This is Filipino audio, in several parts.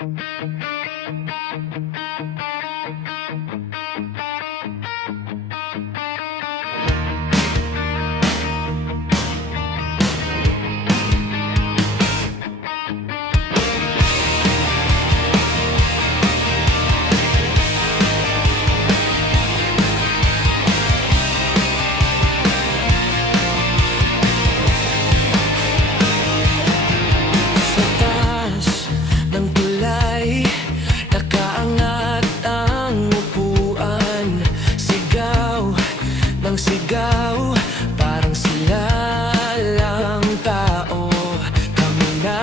Sa taas ng tulay, nakaangat ang upuan. Sigaw ng sigaw, parang sila lang tao. Kami na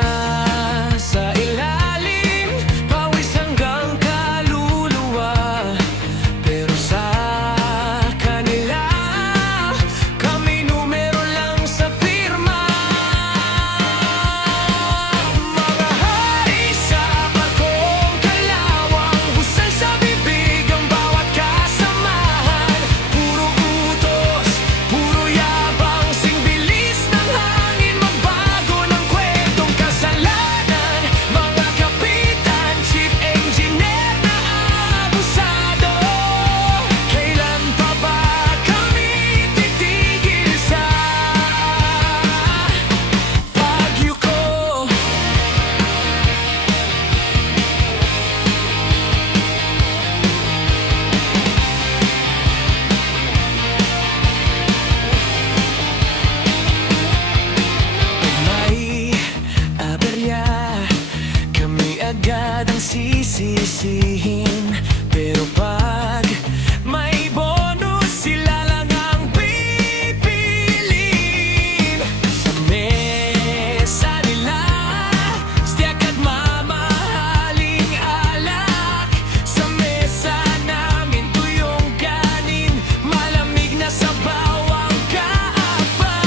sa ilalim, pawis hanggang kaluluwa. Pero sa kanila, kami numero lang sa pirma. Mga hari sa barkong kalawang, busal sa bibig ang bawat kasamahan. Puro utos, puro yabang, sing bilis ng hangin, magbago ng kwentong kasalanan. Mga kapitan, chief engineer na abusado. Kailan pa ba kami titigil sa pagyo ko? May aberya, kami agad ang sisisihin. Pero pag may bonus, sila lang ang pipiliin. Sa mesa nila, stiyak at mamahaling alak. Sa mesa namin, tuyong kanin, malamig na sabaw ang kaabay.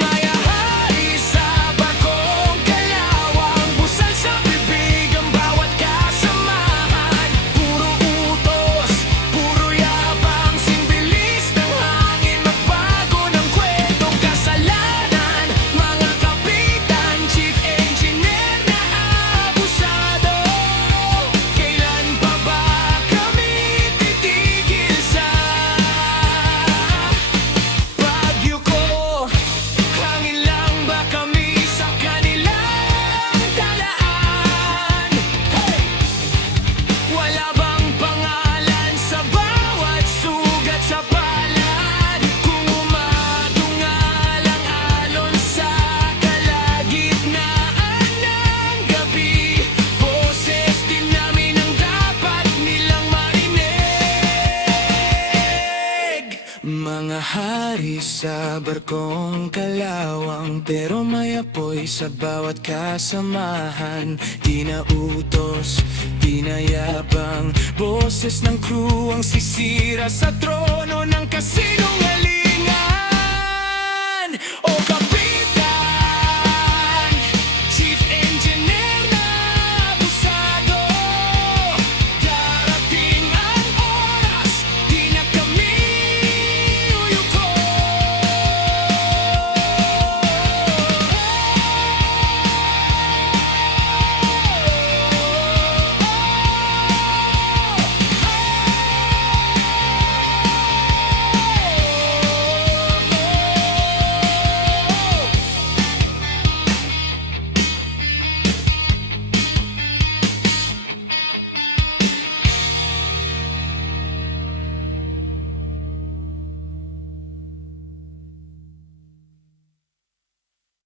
Maya hari sa barkong kalawang, busal sa bibig ang bawat kasamahan. Puro utos, puro yabang, sing bilis ng hangin, magbago ng kwentong kasalanan. Mga kapitan, chief engineer na abusado. Kailan pa ba kami titigil sa pagyo ko? Hangin lang ba kami sa kanilang talaan? Hey! Wala bang pangalan sa bawat sugat sa palad? Kung umatungal ang alon sa kalagitnaan ng gabi, boses din namin ang dapat nilang marinig. Mga hari sa barkong kalawang, pero may apoy sa bawat kasamahan. Di na utos, di na yabang, boses ng crew ang sisira sa trono ng kasinungalingan.